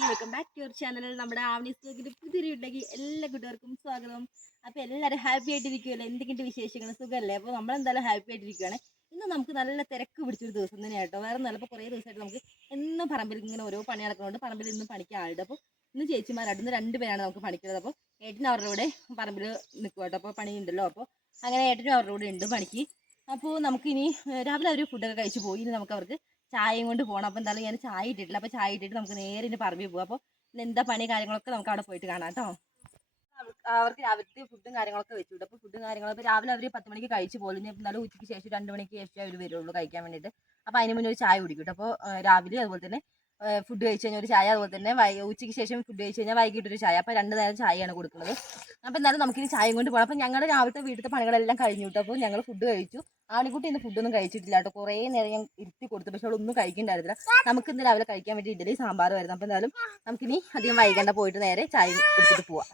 Welcome back to your channel. നമ്മുടെ ആവണീസ് വ്ലോഗിന്റെ പുതിയൊരു വീട്ടിലേക്ക് എല്ലാ കൂട്ടുകാർക്കും സ്വാഗതം. അപ്പോൾ എല്ലാവരും ഹാപ്പി ആയിട്ടിരിക്കുമല്ലോ? എന്തൊക്കെയുണ്ട് വിശേഷങ്ങൾ? സുഖമല്ലേ? അപ്പോൾ നമ്മളെന്തായാലും ഹാപ്പി ആയിട്ടിരിക്കുകയാണ്. ഇന്ന് നമുക്ക് നല്ല തിരക്ക് പിടിച്ചൊരു ദിവസം തന്നെയാണ് കേട്ടോ. വേറെ നല്ല കുറേ ദിവസമായിട്ട് നമുക്ക് എന്നും പറമ്പിൽ ഇങ്ങനെ ഓരോ പണി നടക്കുന്നുണ്ട്. പറമ്പിൽ ഇന്നും പണിക്ക് ആളുണ്ട്. അപ്പോൾ ഇന്ന് ചേച്ചിമാരായിട്ട് ഇന്ന് 2 പേരാണ് നമുക്ക് പണിക്കുന്നത്. അപ്പോൾ ഏട്ടനും അവരുടെ കൂടെ പറമ്പിൽ നിൽക്കും കേട്ടോ. അപ്പോൾ പണിയുണ്ടല്ലോ. അപ്പോൾ അങ്ങനെ ഏട്ടനും അവരുടെ കൂടെ ഉണ്ട് പണിക്ക്. അപ്പോൾ നമുക്കിനി രാവിലെ അവർ ഫുഡൊക്കെ കഴിച്ച് പോയി. ഇനി നമുക്ക് അവർക്ക് ചായയും കൊണ്ട് പോകണം. അപ്പോൾ എന്തായാലും ഞാൻ ചായ ഇട്ടിട്ടില്ല. അപ്പോൾ ചായ ഇട്ടിട്ട് നമുക്ക് നേരെ ഇനി പറമ്പിൽ പോകാം. അപ്പോൾ എന്താ പണി കാര്യങ്ങളൊക്കെ നമുക്ക് അവിടെ പോയിട്ട് കാണാം കേട്ടോ. അവർക്ക് രാവിലത്തെ ഫുഡും കാര്യങ്ങളൊക്കെ വെച്ചു വിടും. അപ്പോൾ ഫുഡും കാര്യങ്ങളൊക്കെ രാവിലെ അവർ 10 മണിക്ക് കഴിച്ച് പോലും എന്നാലും ഉച്ചയ്ക്ക് ശേഷം 2 മണിക്ക് ശേഷം അവർ വരുള്ളൂ കഴിക്കാൻ വേണ്ടിയിട്ട്. അപ്പോൾ അതിന് മുന്നേ ഒരു ചായ കുടിക്കും. അപ്പോൾ രാവിലെ അതുപോലെ തന്നെ ഫുഡ് കഴിച്ച് കഴിഞ്ഞാൽ ഒരു ചായ, അതുപോലെ തന്നെ ഉച്ചയ്ക്ക് ശേഷം ഫുഡ് കഴിച്ച് കഴിഞ്ഞാൽ വൈകിട്ടൊരു ചായ. അപ്പോൾ 2 നേരം ചായയാണ് കൊടുക്കുന്നത്. അപ്പോൾ എന്നാലും നമുക്കിനി ചായയും കൊണ്ട് പോകാം. അപ്പോൾ ഞങ്ങളുടെ രാവിലത്തെ വീട്ടിലത്തെ പണികളെല്ലാം കഴിഞ്ഞു കിട്ടും. അപ്പോൾ ഞങ്ങൾ ഫുഡ് കഴിച്ചു. ആണിക്കുട്ടി ഇന്ന് ഫുഡൊന്നും കഴിച്ചിട്ടില്ല കേട്ടോ. കുറേ നേരം ഞാൻ ഇരുത്തി കൊടുത്തു, പക്ഷെ അവളൊന്നും കഴിക്കണ്ടായിരുന്നില്ല. നമുക്ക് ഇന്ന് രാവിലെ കഴിക്കാൻ വേണ്ടി ഇഡലി സാമ്പാർ വരുന്നത്. അപ്പോൾ എന്തായാലും നമുക്കിനി അധികം വൈകണ്ട, പോയിട്ട് നേരെ ചായ എടുത്തിട്ട് പോവാം.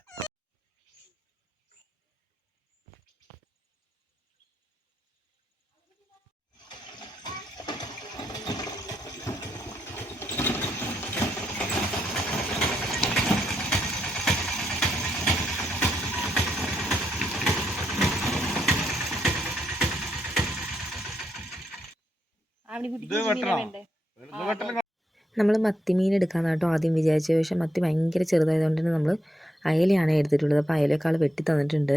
നമ്മൾ മത്തിമീൻ എടുക്കാമെന്ന് കേട്ടോ ആദ്യം വിചാരിച്ച. പക്ഷേ മത്തി ഭയങ്കര ചെറുതായതുകൊണ്ട് തന്നെ നമ്മൾ അയലയാണ് എടുത്തിട്ടുള്ളത്. അപ്പോൾ അയലേക്കാൾ വെട്ടി തന്നിട്ടുണ്ട്.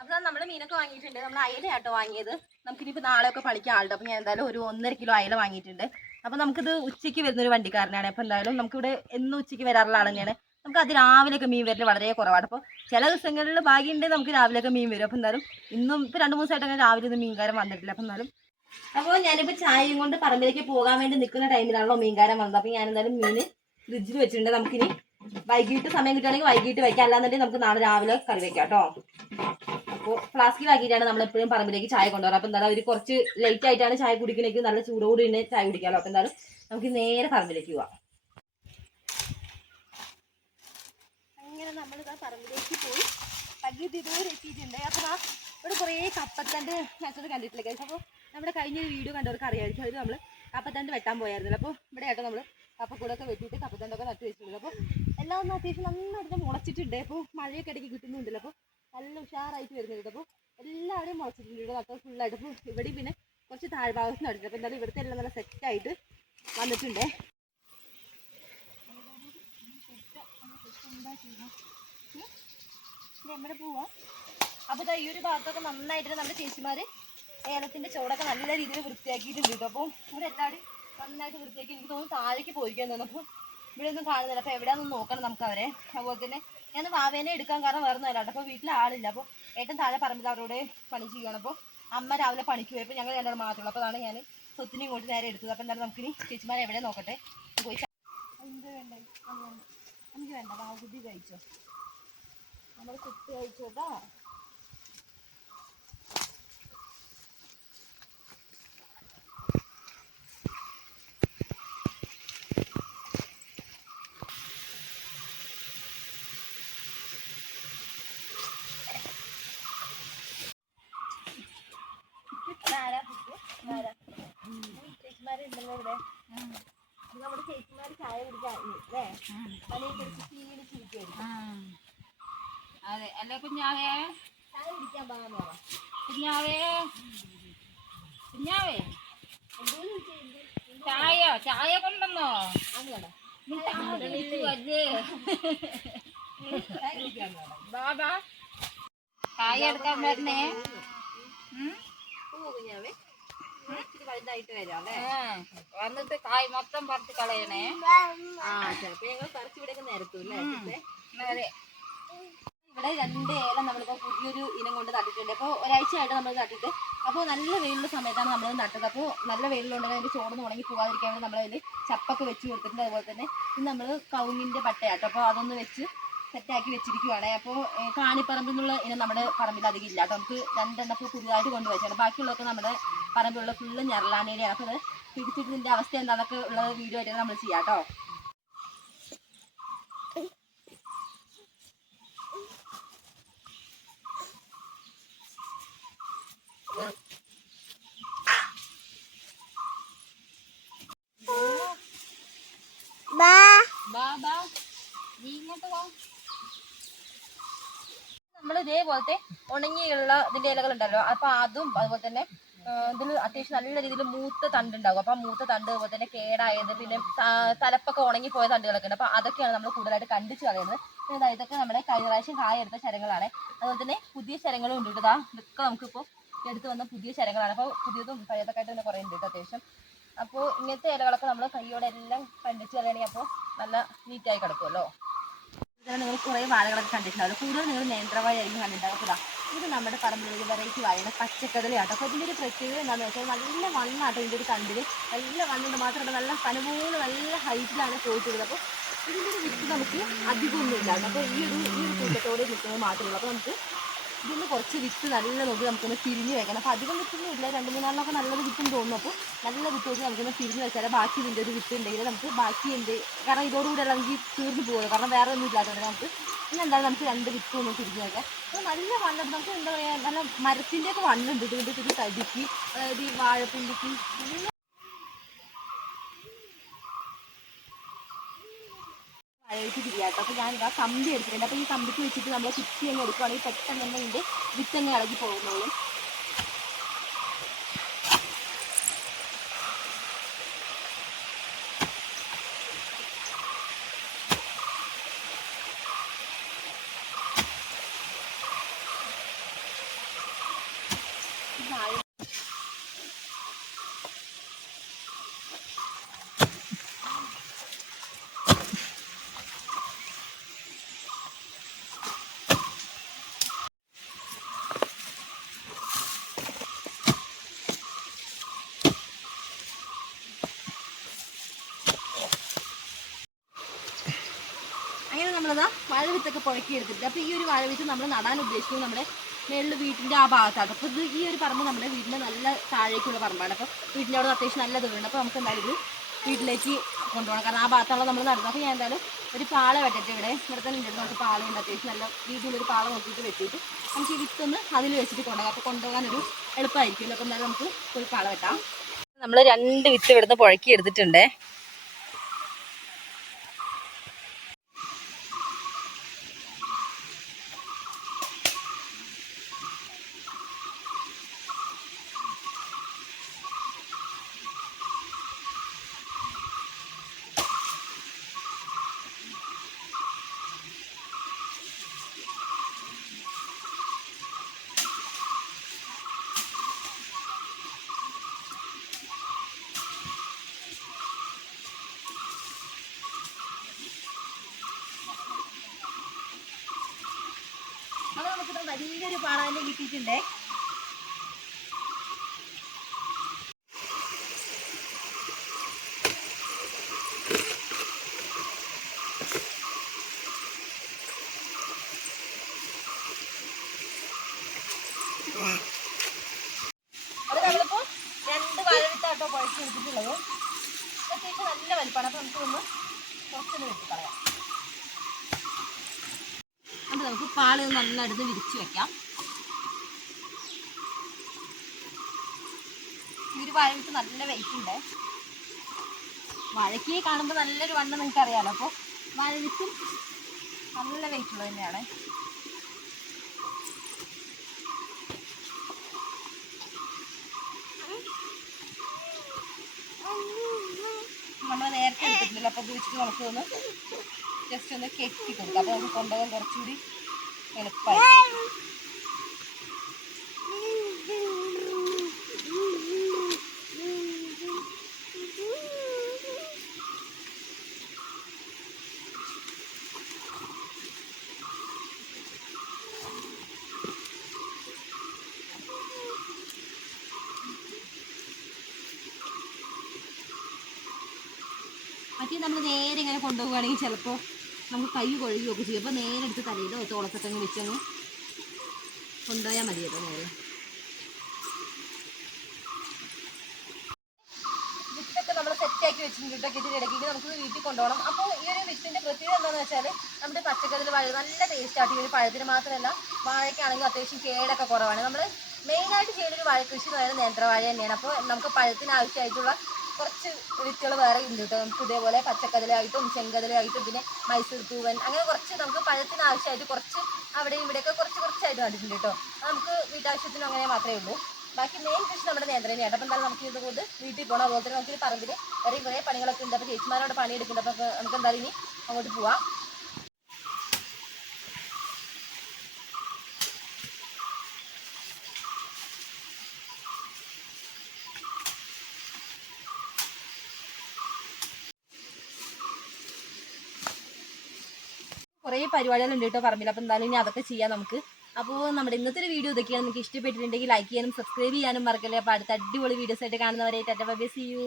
അപ്പോൾ നമ്മൾ മീനൊക്കെ വാങ്ങിയിട്ടുണ്ട്. നമ്മൾ അയലയാട്ടോ വാങ്ങിയത്. നമുക്കിനിപ്പോൾ നാളെയൊക്കെ പണിക്കാൻ ആളുണ്ട്. അപ്പോൾ ഞാൻ എന്തായാലും ഒരു 1.5 കിലോ അയല വാങ്ങിയിട്ടുണ്ട്. അപ്പോൾ നമുക്കിത് ഉച്ചയ്ക്ക് വരുന്നൊരു വണ്ടിക്കാരനാണ്. അപ്പോൾ എന്തായാലും നമുക്കിവിടെ എന്നും ഉച്ചയ്ക്ക് വരാറുള്ള ആൾ തന്നെയാണ്. നമുക്ക് അത് രാവിലെയൊക്കെ മീൻ വരൽ വളരെ കുറവാണ്. അപ്പോൾ ചില ദിവസങ്ങളിൽ ഭാഗ്യമുണ്ടെങ്കിൽ നമുക്ക് രാവിലെയൊക്കെ മീൻ വരും. അപ്പോൾ എന്തായാലും ഇന്നും ഇപ്പോൾ 2-3 ദിവസമായിട്ട് അങ്ങനെ രാവിലെ ഒന്നും മീൻകാരൻ വന്നിട്ടില്ല. അപ്പോൾ എന്നാലും അപ്പോൾ ഞാനിപ്പോൾ ചായയും കൊണ്ട് പറമ്പിലേക്ക് പോകാൻ വേണ്ടി നിൽക്കുന്ന ടൈമിലാണല്ലോ മീൻകാരൻ വന്നത്. അപ്പോൾ ഞാൻ എന്തായാലും മീൻ ഫ്രിഡ്ജിൽ വെച്ചിട്ടുണ്ട്. നമുക്കിനി വൈകിട്ട് സമയം കിട്ടുകയാണെങ്കിൽ വൈകിട്ട് വെക്കാം, അല്ലാന്നുണ്ടെങ്കിൽ നമുക്ക് നാളെ രാവിലെ കറി വെക്കാം കേട്ടോ. അപ്പോൾ ഫ്ലാസ്കിലാക്കിയിട്ടാണ് നമ്മളെപ്പോഴും പറമ്പിലേക്ക് ചായ കൊണ്ടുവരാം. അപ്പോൾ എന്തായാലും അവർ കുറച്ച് ലേറ്റ് ആയിട്ടാണ് ചായ കുടിക്കണമെങ്കിൽ നല്ല ചൂടോട് തന്നെ ചായ കുടിക്കാമല്ലോ. അപ്പോൾ എന്തായാലും നമുക്ക് നേരെ പറമ്പിലേക്ക് പോവാം. അങ്ങനെ നമ്മളിതാ പറമ്പിലേക്ക് പോയി പകുതി ദൂരം എത്തിയിട്ടുണ്ട്. അപ്പോൾ ഇവിടെ കുറേ കപ്പത്തണ്ട് നട്ടത് കണ്ടിട്ടില്ല ഗൈസ്. അപ്പോൾ നമ്മുടെ കഴിഞ്ഞൊരു വീഡിയോ കണ്ടവർക്ക് അറിയാമായിരിക്കും. അത് നമ്മൾ കപ്പത്തണ്ട് വെട്ടാൻ പോയായിരുന്നല്ലോ. അപ്പോൾ ഇവിടെ ആയിട്ട് നമ്മൾ കപ്പക്കൂടൊക്കെ വെട്ടിയിട്ട് കപ്പത്തണ്ടൊക്കെ നട്ട് വെച്ചിട്ടുണ്ട്. അപ്പോൾ എല്ലാം ഒന്നും അത്യാവശ്യം നന്നായിട്ട് മുളച്ചിട്ടുണ്ട്. അപ്പോൾ മഴയൊക്കെ ഇടയ്ക്ക് കിട്ടുന്നുണ്ടല്ലോ. അപ്പോൾ നല്ല ഉഷാറായിട്ട് വരുന്നുണ്ട്. അപ്പോൾ എല്ലാവരെയും മുളച്ചിട്ടുണ്ട്. ഇവിടെ നട്ടത് ഫുള്ളായിട്ട്. അപ്പോൾ ഇവിടെയും പിന്നെ കുറച്ച് താഴ്ഭാഗത്ത് നട്ടിട്ടുണ്ട്. അപ്പോൾ എന്തായാലും ഇവിടുത്തെ എല്ലാം നല്ല സെറ്റായിട്ട് വന്നിട്ടുണ്ട്. എവിടെ പോവാ? അപ്പോൾ ഈ ഒരു ഭാഗത്തൊക്കെ നന്നായിട്ട് നമ്മുടെ ചേച്ചിമാർ ഏലത്തിൻ്റെ ചോടൊക്കെ നല്ല രീതിയിൽ വൃത്തിയാക്കിയിട്ടുണ്ട് കേട്ടോ. അപ്പോൾ ഇവിടെ എല്ലാവരും നന്നായിട്ട് വൃത്തിയാക്കി. എനിക്ക് തോന്നുന്നു താഴേക്ക് പോയിക്കാൻ തോന്നുന്നു. അപ്പോൾ ഇവിടെ ഒന്നും കാണുന്നില്ല. അപ്പോൾ എവിടെയാണെന്ന് നോക്കണം നമുക്ക് അവരെ. അതുപോലെ തന്നെ ഞാൻ വാവേനെ എടുക്കാൻ കാരണം വേറെ ഒന്നും അല്ലാട്ടോ. അപ്പോൾ വീട്ടിൽ ആളില്ല. അപ്പോൾ ഏട്ടൻ താഴെ പറമ്പിൽ അവരോട് പണി ചെയ്യണം. അപ്പോൾ അമ്മ രാവിലെ പണിക്ക് പോയി. അപ്പോൾ ഞങ്ങൾ രണ്ടാളും മാത്രമുള്ളൂ. അപ്പോൾ അതാണ് ഞാൻ സ്വത്തിനെ ഇങ്ങോട്ട് നേരെ എടുത്തത്. അപ്പോൾ എന്തായാലും നമുക്കിനി ചേച്ചിമാരെ എവിടെ നോക്കട്ടെ. പോയി എന്ത് വേണ്ട എനിക്ക് വേണ്ട വാവുകുട്ടി കഴിച്ചോ. നമ്മൾ കുത്തി കഴിച്ചോട്ടാ. ചേച്ചിമാരുണ്ടല്ലോ ഇവിടെ. നമ്മുടെ ചേച്ചിമാർ ചായ കുടിക്കാറില്ലേ? പണിയെ കുറിച്ച് ക്ഷീണിച്ചിരിക്കും. അതെ അല്ലെ കുഞ്ഞാവേ? ചായ കുടിക്കാൻ പാകാന്ന് പറ. കുഞ്ഞാവേ കുഞ്ഞാവേ ചായ കൊണ്ടെന്നോ? അങ്ങനെ ബാബാ ചായ എടുക്കാൻ വരണേ. കുഞ്ഞാവേ വലുതായിട്ട് വരാം അല്ലേ? വന്നിട്ട് കായ് മൊത്തം പറിച്ച് കളയണേ. ചിലപ്പോ ഞങ്ങൾ പറിച്ച് ഇവിടെയൊക്കെ നിരത്തും അല്ലേ? ഇവിടെ 2 ഏലം നമ്മളിപ്പോൾ പുതിയൊരു ഇനം കൊണ്ട് നട്ടിട്ടുണ്ട്. അപ്പോൾ ഒരാഴ്ചയായിട്ട് നമ്മൾ നട്ടിട്ട്. അപ്പോൾ നല്ല വെയിലുള്ള സമയത്താണ് നമ്മൾ നട്ടത്. അപ്പോൾ നല്ല വെയിലുണ്ടെങ്കിൽ അതിൻ്റെ ചോടൊന്നും ഉണങ്ങി പോകാതിരിക്കാൻ വേണ്ടി നമ്മളതിൽ ചപ്പൊക്കെ വെച്ച് കൊടുത്തിട്ടുണ്ട്. അതുപോലെ തന്നെ ഇന്ന് നമ്മൾ കവുങ്ങിൻ്റെ പട്ടയാട്ടോ. അപ്പോൾ അതൊന്ന് വെച്ച് സെറ്റാക്കി വെച്ചിരിക്കുവാണ്. അപ്പോൾ കാണിപ്പറമ്പിൽ നിന്നുള്ള ഇനം നമ്മുടെ പറമ്പിൽ അധികം ഇല്ല കേട്ടോ. നമുക്ക് 2 എണ്ണം ഇപ്പോൾ പുതുതായിട്ട് കൊണ്ടുവച്ചാണ്. ബാക്കിയുള്ളതൊക്കെ നമ്മുടെ പറമ്പിലുള്ള ഫുള്ള് ഞെറലാനേരിയാണ്. അപ്പോൾ അത് പിടിച്ചിട്ട് ഇതിൻ്റെ അവസ്ഥ എന്താണെന്നൊക്കെ ഉള്ള വീഡിയോ ആയിട്ട് നമ്മൾ ചെയ്യാം കേട്ടോ. Ba ba നീ ഇങ്ങോട്ട് വാ. നമ്മൾ ഇതേപോലത്തെ ഉണങ്ങിയുള്ള ഇതിന്റെ ഇലകൾ ഉണ്ടല്ലോ, അപ്പൊ അതും അതുപോലെ തന്നെ ഇതിൽ അത്യാവശ്യം നല്ല രീതിയിൽ മൂത്ത തണ്ടുണ്ടാകും. അപ്പൊ ആ മൂത്ത തണ്ട് അതുപോലെ തന്നെ കേടായത്, പിന്നെ തലപ്പൊക്കെ ഉണങ്ങിപ്പോയ തണ്ടുകളൊക്കെ ഉണ്ട്. അപ്പൊ അതൊക്കെയാണ് നമ്മൾ കൂടുതലായിട്ട് കണ്ടിച്ച് കളയുന്നത്. പിന്നെ ഇതൊക്കെ നമ്മുടെ കഴിഞ്ഞ പ്രാവശ്യം കായ എടുത്ത ശരങ്ങളാണ്. അതുപോലെ തന്നെ പുതിയ ശരങ്ങളും ഉണ്ട് കേട്ടോ. ഇതൊക്കെ നമുക്കിപ്പോൾ എടുത്ത് വന്ന പുതിയ ശരങ്ങളാണ്. അപ്പോൾ പുതിയതും പഴയതൊക്കെ ആയിട്ട് തന്നെ കുറേ ഉണ്ട് കേട്ടോ അത്യാവശ്യം. അപ്പോൾ ഇങ്ങനത്തെ ഇലകളൊക്കെ നമ്മൾ കൈയോടെ എല്ലാം കണ്ടിച്ച് കളയണമെങ്കിൽ അപ്പോൾ നല്ല നീറ്റായി കിടക്കുമല്ലോ. ഇതാണ് നിങ്ങൾ കുറേ വാഴകളൊക്കെ കണ്ടിട്ടുണ്ടാവില്ല. കൂടുതൽ നിങ്ങൾ നേന്ത്രവാഴ ആയിരിക്കും കണ്ടിട്ടുണ്ടാവുക. ഇത് നമ്മുടെ പറമ്പിലൊരു വെറൈറ്റി വാഴയാണ്, പച്ചക്കടലയാട്ടോ. അപ്പോൾ ഇതിൻ്റെ ഒരു പ്രത്യേകത എന്താണെന്ന് വെച്ചാൽ നല്ല മണ്ണാട്ടോ. ഇതിൻ്റെ ഒരു തണ്ടിൽ നല്ല മണ്ണുണ്ട്, മാത്രമല്ല നല്ല കനപോലെ നല്ല ഹൈറ്റിലാണ് പോയിട്ടുള്ളത്. അപ്പോൾ ഇതിൻ്റെ ഒരു വിത്ത് നമുക്ക് അധികമൊന്നുമില്ല. അപ്പോൾ ഈ ഒരു കൂട്ടത്തോടെ നിൽക്കുന്നത് മാത്രമേ ഉള്ളൂ. അപ്പോൾ നമുക്ക് ഇതിന് കുറച്ച് വിത്ത് നല്ല നോക്കി നമുക്കൊന്ന് തിരിഞ്ഞ് വെക്കണം. അപ്പോൾ അധികം വിത്തൊന്നും ഇല്ല, 2-3 നല്ലത് വിത്തെന്ന് തോന്നുന്നു. അപ്പോൾ നല്ല വിത്ത് നോക്കി നമുക്കൊന്ന് തിരിഞ്ഞ് വെച്ചാൽ ബാക്കി ഇതിൻ്റെ ഒരു വിത്ത് ഉണ്ടെങ്കിൽ നമുക്ക് ബാക്കി ഉണ്ട്. കാരണം ഇതോടുകൂടി എല്ലാം നമുക്ക് തീർന്നു പോകുമല്ലോ, കാരണം വേറെ ഒന്നും ഇല്ലാത്തതുകൊണ്ട് നമുക്ക് ഇനി എന്തായാലും നമുക്ക് 2 വിത്ത് ഒന്ന് തിരിഞ്ഞ് വെക്കാം. അപ്പോൾ നല്ല വണ്ണം നമുക്ക് എന്താ പറയുക, നല്ല മരത്തിൻ്റെയൊക്കെ വണ്ണുണ്ട് ഇതിൻ്റെ ഒരു തടിക്ക്, അതായത് ഈ വാഴപ്പിണ്ടിക്ക് നല്ല വാഴയ്ക്ക് തിരിയാട്ടോ. അപ്പോൾ ഞാനിതാ കമ്പി എടുത്തിട്ടുണ്ട്. അപ്പോൾ ഈ കമ്പിക്ക് വെച്ചിട്ട് നമ്മൾ കുത്തി അങ്ങ് എടുക്കുകയാണെങ്കിൽ പെട്ടെന്ന് തന്നെ ഇതിൻ്റെ വിത്തങ്ങ് ഇളകി പോകുന്നുള്ളൂ. അങ്ങനെ നമ്മളതാ വാഴവിത്തൊക്കെ പുഴക്കി എടുത്തിട്ട്, അപ്പോൾ ഈ ഒരു വാഴവിത്ത് നമ്മൾ നടാൻ ഉദ്ദേശിക്കുന്നത് നമ്മുടെ മേളിൽ വീട്ടിൻ്റെ ആ ഭാഗത്താണ്. അപ്പോൾ ഇത് ഈ ഒരു പറമ്പ് നമ്മുടെ വീടിൻ്റെ നല്ല താഴേക്കുള്ള പറമ്പാണ്. അപ്പോൾ വീട്ടിൻ്റെ അവിടെ അത്യാവശ്യം നല്ല ദൂരമുണ്ട്. അപ്പോൾ നമുക്ക് എന്തായാലും ഇത് വീട്ടിലേക്ക് കൊണ്ടുപോകണം, കാരണം ആ ഭാഗത്താണല്ലോ നമ്മൾ നടന്നത്. അപ്പോൾ ഞാൻ എന്തായാലും ഒരു പാള വെട്ടിട്ട് ഇവിടെ തന്നെ ഉണ്ട്, നമുക്ക് പാളയുണ്ട് അത്യാവശ്യം നല്ല രീതിയിലൊരു പാള നോക്കിയിട്ട് വെട്ടിയിട്ട് നമുക്ക് ഈ വിത്തൊന്ന് അതിൽ വെച്ചിട്ട് കൊണ്ടുപോകാം. അപ്പോൾ കൊണ്ടുപോകാനൊരു എളുപ്പമായിരിക്കുമല്ലോ. അപ്പോൾ എന്തായാലും നമുക്ക് ഒരു പാള വെട്ടാം. നമ്മൾ 2 വിത്ത് ഇവിടുന്ന് പുഴക്കി എടുത്തിട്ടുണ്ടേ. അപ്പോൾ നമുക്കിവിടെ വലിയൊരു പാള തന്നെ കിട്ടിയിട്ടുണ്ടേ. അത് നമ്മളിപ്പോൾ 2 വാഴവിത്താട്ടോ കുഴച്ച് എടുത്തിട്ടുള്ളത്. അത്യാവശ്യം നല്ല വലിപ്പമാണ്. അപ്പോൾ നമുക്കൊന്ന് കുറച്ചൊന്ന് വെട്ടിക്കളയാം. അപ്പോൾ നമുക്ക് പാല് നന്നായിട്ട് വിരിച്ച് വെക്കാം. ഈ ഒരു വാഴവിത്ത് നല്ല വെയിറ്റ് ഉണ്ട്. വാഴയ്ക്ക് കാണുമ്പോൾ നല്ലൊരു വണ്ണം നിങ്ങൾക്ക് അറിയാമല്ലോ. അപ്പോൾ വാഴവിത്തും നല്ല വെയിറ്റ് ഉള്ളത് തന്നെയാണ്. നമ്മൾ നേരത്തെ എടുത്തിട്ടില്ലല്ലോ, അപ്പോൾ ഇത് വെച്ചിട്ട് നമുക്കൊന്ന് ജസ്റ്റ് ഒന്ന് കെട്ടി കൊടുക്കാം. അപ്പോൾ നമുക്ക് കൊണ്ടുപോകാൻ കുറച്ചുകൂടി എളുപ്പമായി. മറ്റേ നമ്മൾ നേരെ ഇങ്ങനെ കൊണ്ടുപോവുകയാണെങ്കിൽ ചിലപ്പോൾ നമുക്ക് കൈ കൊഴുകുകയൊക്കെ ചെയ്യും. അപ്പോൾ നേരെ എടുത്ത് തലയിലോ തോളത്തൊക്കെ വെച്ചങ്ങ് കൊണ്ടുപോയാൽ മതിയല്ലോ നേരെ. വിത്തൊക്കെ നമ്മൾ സെറ്റാക്കി വെച്ചിട്ടുണ്ട്. ഇതിൻ്റെ ഇടയ്ക്ക് നമുക്ക് വീട്ടിൽ കൊണ്ടുപോകണം. അപ്പോൾ ഈ ഒരു വിത്തിൻ്റെ പ്രത്യേകത എന്താണെന്ന് വെച്ചാൽ നമ്മുടെ പച്ചക്കറിയിൽ വാഴ നല്ല ടേസ്റ്റായിട്ട് ഈ ഒരു പഴത്തിന് മാത്രമല്ല വാഴയ്ക്കാണെങ്കിൽ അത്യാവശ്യം കേടൊക്കെ കുറവാണ്. നമ്മൾ മെയിനായിട്ട് ചെയ്യുന്നൊരു വാഴ കൃഷി എന്ന് പറയുന്നത് നേന്ത്രവാഴ തന്നെയാണ്. അപ്പോൾ നമുക്ക് പഴത്തിന് ആവശ്യമായിട്ടുള്ള കുറച്ച് വിത്തുകൾ വേറെ ഉണ്ട് കേട്ടോ. നമുക്ക് ഇതേപോലെ പച്ചക്കതിലായിട്ടും ചെങ്കതിലായിട്ടും പിന്നെ മൈസൂർ പൂവൻ അങ്ങനെ കുറച്ച് നമുക്ക് പഴത്തിന് ആവശ്യമായിട്ട് കുറച്ച് അവിടെയും ഇവിടെയൊക്കെ കുറച്ചായിട്ട് നട്ടിട്ടുണ്ട് കേട്ടോ. നമുക്ക് വീട്ടാവശ്യത്തിനും അങ്ങനെ മാത്രമേ ഉള്ളൂ. ബാക്കി മെയിൻ കൃഷി നമ്മുടെ നേന്ത്രനെയാണ്. അപ്പം എന്തായാലും നമുക്ക് ഇതുകൊണ്ട് വീട്ടിൽ പോകണം. അതുപോലെ തന്നെ നമുക്ക് പറമ്പിൽ വേറെയും കുറേ പണികളൊക്കെ ഉണ്ട്. അപ്പോൾ ചേച്ചിമാരോട് പണിയെടുക്കുന്നുണ്ട്. അപ്പോൾ നമുക്ക് എന്തായാലും ഇനി അങ്ങോട്ട് പോവാം. കുറേ പരിപാടികളുണ്ട് കേട്ടോ പറമ്പിൽ. അപ്പോൾ എന്തായാലും ഇനി അതൊക്കെ ചെയ്യാം നമുക്ക്. അപ്പോൾ നമ്മുടെ ഇന്നത്തെ ഒരു വീഡിയോ ഇതൊക്കെയാണ്. നിങ്ങൾക്ക് ഇഷ്ടപ്പെട്ടിട്ടുണ്ടെങ്കിൽ ലൈക്ക് ചെയ്യാനും സബ്സ്ക്രൈബ് ചെയ്യാനും മറക്കല്ലേ. അപ്പോൾ അടുത്ത അടിപൊളി വീഡിയോസ് ആയിട്ട് കാണുന്നവരെ ടാറ്റ ബൈ ബൈ, സീ യു.